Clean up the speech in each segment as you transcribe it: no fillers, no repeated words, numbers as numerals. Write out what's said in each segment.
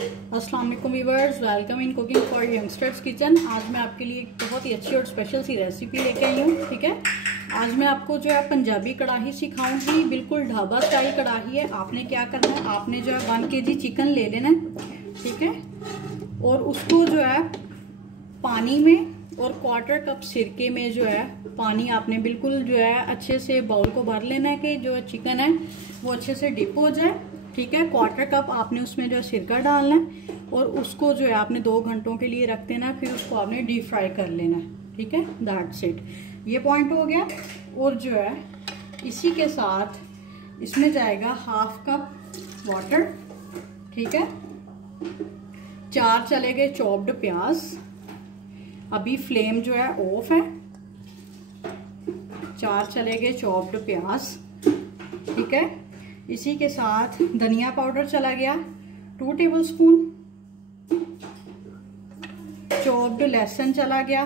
अस्सलाम वालेकुम viewers, welcome in cooking for youngsters kitchen. आज मैं आपके लिए एक बहुत ही अच्छी और स्पेशल सी रेसिपी लेके आई हूँ। ठीक है, आज मैं आपको जो है पंजाबी कढ़ाई सिखाऊंगी। बिल्कुल ढाबा स्टाइल कढ़ाई है। आपने क्या करना है, आपने जो है 1 kg चिकन ले लेना है। ठीक है, और उसको जो है पानी में और 1/4 कप सिरके में जो है पानी आपने बिल्कुल जो है अच्छे से बाउल को भर लेना है कि जो चिकन है वो अच्छे से डिप हो जाए। ठीक है, 1/4 कप आपने उसमें जो है सिरका डालना है और उसको जो है आपने 2 घंटों के लिए रख देना है। फिर उसको आपने डीप फ्राई कर लेना है। ठीक है, दैट्स इट, ये पॉइंट हो गया। और जो है इसी के साथ इसमें जाएगा 1/2 कप वाटर। ठीक है, 4 चले गए चॉप्ड प्याज। अभी फ्लेम जो है ऑफ है। 4 चले गए चॉप्ड प्याज। ठीक है, इसी के साथ धनिया पाउडर चला गया 2 टेबलस्पून। चॉप्ड लहसुन चला गया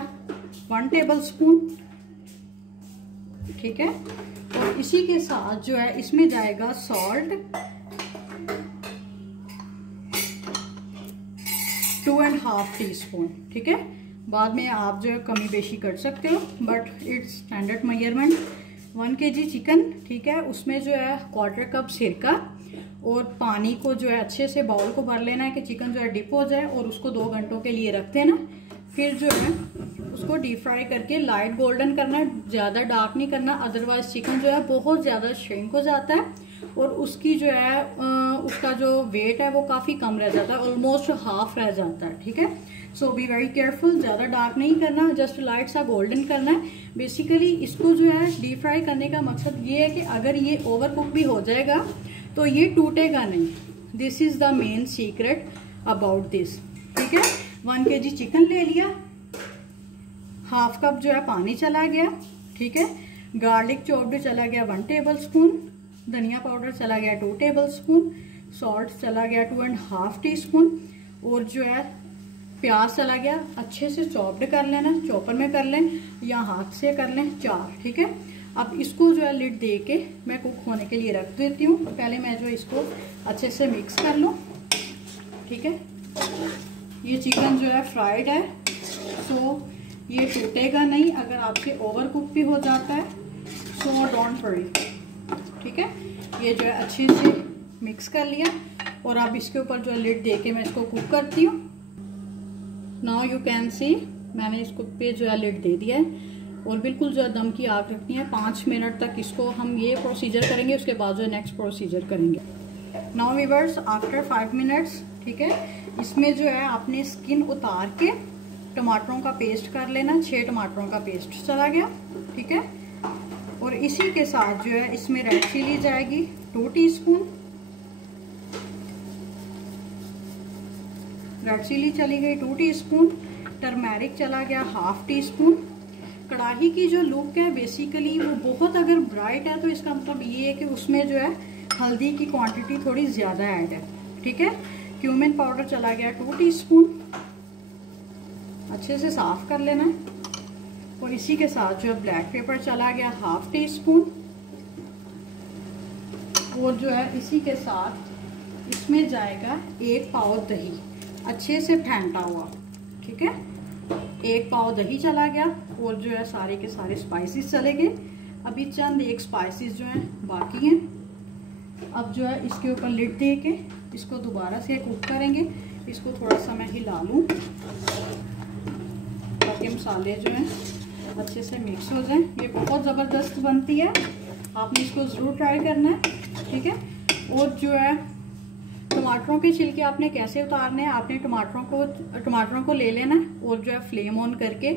1 टेबलस्पून। ठीक है, और इसी के साथ जो है इसमें जाएगा सॉल्ट 2.5 टीस्पून। ठीक है, बाद में आप जो है कमी बेशी कर सकते हो, but it's standard measurement. 1 kg chicken. ठीक है, उसमें जो है 1/4 कप सिरका और पानी को जो है अच्छे से बाउल को भर लेना है कि चिकन जो है डिप हो जाए, और उसको 2 घंटों के लिए रख देना। फिर जो है उसको डीप फ्राई करके लाइट गोल्डन करना है, ज़्यादा डार्क नहीं करना, अदरवाइज चिकन जो है बहुत ज़्यादा श्रिंक हो जाता है और उसकी जो है उसका जो वेट है वो काफ़ी कम रह जाता है, ऑलमोस्ट हाफ रह जाता है। ठीक है, सो बी वेरी केयरफुल, ज़्यादा डार्क नहीं करना, जस्ट लाइट सा गोल्डन करना है। बेसिकली इसको जो है डीप फ्राई करने का मकसद ये है कि अगर ये ओवर कुक भी हो जाएगा तो ये टूटेगा नहीं। This is the main secret about this. ठीक है, 1 kg चिकन ले लिया, 1/2 कप जो है पानी चला गया। ठीक है, गार्लिक चॉप्ड चला गया 1 टेबलस्पून, धनिया पाउडर चला गया 2 टेबलस्पून, सॉल्ट चला गया 2.5 टीस्पून, और जो है प्याज चला गया, अच्छे से चॉप्ड कर लेना, चॉपर में कर लें या हाथ से कर लें 4। ठीक है, अब इसको जो है लिड दे के मैं कुक होने के लिए रख देती हूँ। पहले मैं जो इसको अच्छे से मिक्स कर लूँ। ठीक है, ये चिकन जो है फ्राइड है, सो ये टूटेगा नहीं। अगर आपसे ओवर कुक भी हो जाता है सो डोंट वरी। ठीक है, ये जो है अच्छे से मिक्स कर लिया और अब इसके ऊपर जो है लिड दे के मैं इसको कुक करती हूँ। नाउ यू कैन सी, मैंने इसको पे जो है लिड दे दिया है और बिल्कुल जो है दम की आग रखनी है। 5 मिनट तक इसको हम ये प्रोसीजर करेंगे, उसके बाद जो नेक्स्ट प्रोसीजर करेंगे। नाउ व्यूअर्स, आफ्टर 5 मिनट्स, ठीक है, इसमें जो है आपने स्किन उतार के टमाटरों का पेस्ट कर लेना। 6 टमाटरों का पेस्ट चला गया। ठीक है, और इसी के साथ जो है इसमें रेड चिली जाएगी 2 टीस्पून, रेड चिली चली गई 2 टीस्पून, टर्मेरिक चला गया 1/2 टीस्पून। कढ़ाई की जो लुक है बेसिकली वो बहुत अगर ब्राइट है तो इसका मतलब ये है कि उसमें जो है हल्दी की क्वांटिटी थोड़ी ज़्यादा ऐड है। ठीक है, क्यूमिन पाउडर चला गया 2 टीस्पून, अच्छे से साफ कर लेना है। और इसी के साथ जो है ब्लैक पेपर चला गया 1/2 टीस्पून, और जो है इसी के साथ इसमें जाएगा 1 पाव दही, अच्छे से फेंटा हुआ। ठीक है, 1 पाव दही चला गया और जो है सारे के सारे स्पाइसेस चले गए। अभी चंद एक स्पाइसेस जो हैं बाकी हैं। अब जो है इसके ऊपर लिड दे के इसको दोबारा से कुक करेंगे। इसको थोड़ा सा मैं हिला लूँ ताकि मसाले जो हैं अच्छे से मिक्स हो जाएं। ये बहुत ज़बरदस्त बनती है, आपने इसको ज़रूर ट्राई करना है। ठीक है, और जो है टमाटरों के छिलके आपने कैसे उतारने हैं, आपने टमाटरों को ले लेना है और जो है फ्लेम ऑन करके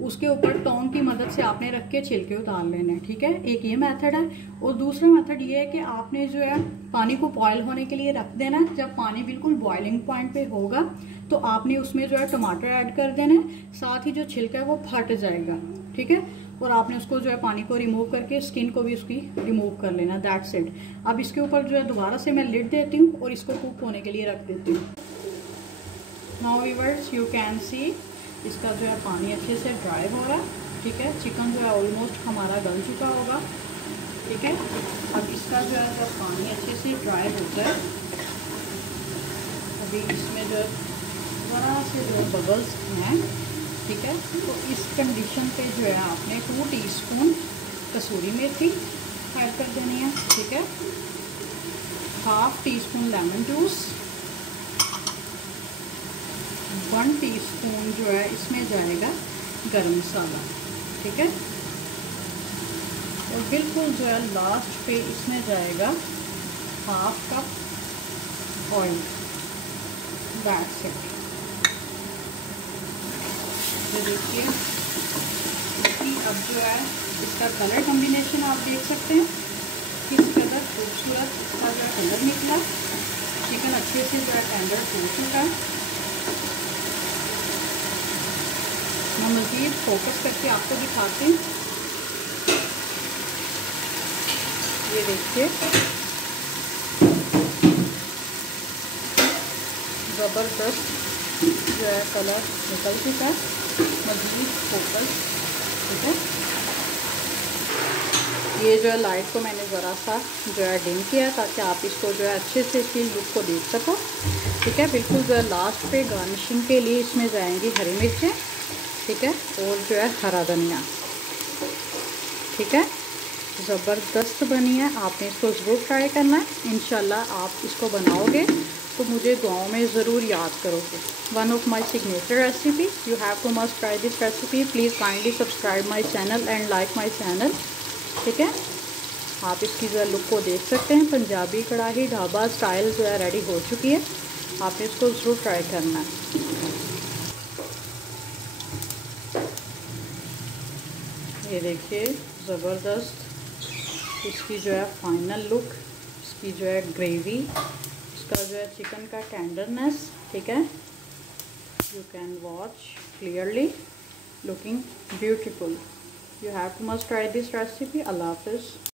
उसके ऊपर टोंग की मदद से आपने रख के छिलके उतार लेने हैं। ठीक है, एक ये मेथड है। और दूसरा मेथड ये है कि आपने जो है पानी को बॉयल होने के लिए रख देना है। जब पानी बिल्कुल बॉइलिंग पॉइंट पे होगा तो आपने उसमें जो है टमाटर ऐड कर देना है, साथ ही जो छिलका है वो फट जाएगा। ठीक है, और आपने उसको जो है पानी को रिमूव करके स्किन को भी उसकी रिमूव कर लेना, दैट्स इट। अब इसके ऊपर जो है दोबारा से मैं लिड देती हूँ और इसको कुक होने के लिए रख देती हूँ। Now viewers, you can see इसका जो है पानी अच्छे से ड्राई हो रहा है। ठीक है, चिकन जो है ऑलमोस्ट हमारा गल चुका होगा। ठीक है, अब इसका जो है जब पानी अच्छे से ड्राई होता है अभी इसमें जो ज़रा से जो बबल्स हैं, ठीक है, तो इस कंडीशन पे जो है आपने 2 टीस्पून कसूरी मेथी ऐड कर देनी है, ठीक है, 1/2 टीस्पून लेमन जूस, 1 टीस्पून जो है इसमें जाएगा गरम मसाला, ठीक है, और बिल्कुल जो है लास्ट पे इसमें जाएगा 1/2 कप ऑयल। That's it. ये देखिए इसकी अब जो है इसका कलर कॉम्बिनेशन आप देख सकते हैं किस कदर खूबसूरत इसका जो है कलर निकला। चिकन अच्छे से जो है टेंडर हो चुका है। मैं मज़ीद फोकस करके आपको दिखाती हूँ। ये देखिए ज़बरदस्त जो है कलर निकल चुका है। मज़ीद फोकस, ठीक है। ये जो है लाइट को मैंने ज़रा सा जो है डिम किया है ताकि आप इसको जो है अच्छे से इसकी लुक को देख सको, ठीक है। बिल्कुल जो है लास्ट पे गार्निशिंग के लिए इसमें जाएंगी हरी मिर्चें, ठीक है, और जो है हरा धनिया, ठीक है। ज़बरदस्त बनी है, आपने इसको ज़रूर ट्राई करना है। इंशाल्लाह आप इसको बनाओगे तो मुझे दुआओं में ज़रूर याद करोगे। One of my signature recipe, you have to must try this recipe. Please kindly subscribe my channel and like my channel, ठीक है। आप इसकी जो है लुक को देख सकते हैं। पंजाबी कढ़ाई ढाबा स्टाइल जो है रेडी हो चुकी है। आपने इसको ज़रूर ट्राई करना है। ये देखिए ज़बरदस्त इसकी जो है फाइनल लुक, इसकी जो है ग्रेवी, इसका जो है चिकन का टेंडरनेस, ठीक है। You can watch clearly, looking beautiful. You have to must try this recipe. अल्लाह हाफ़िज़।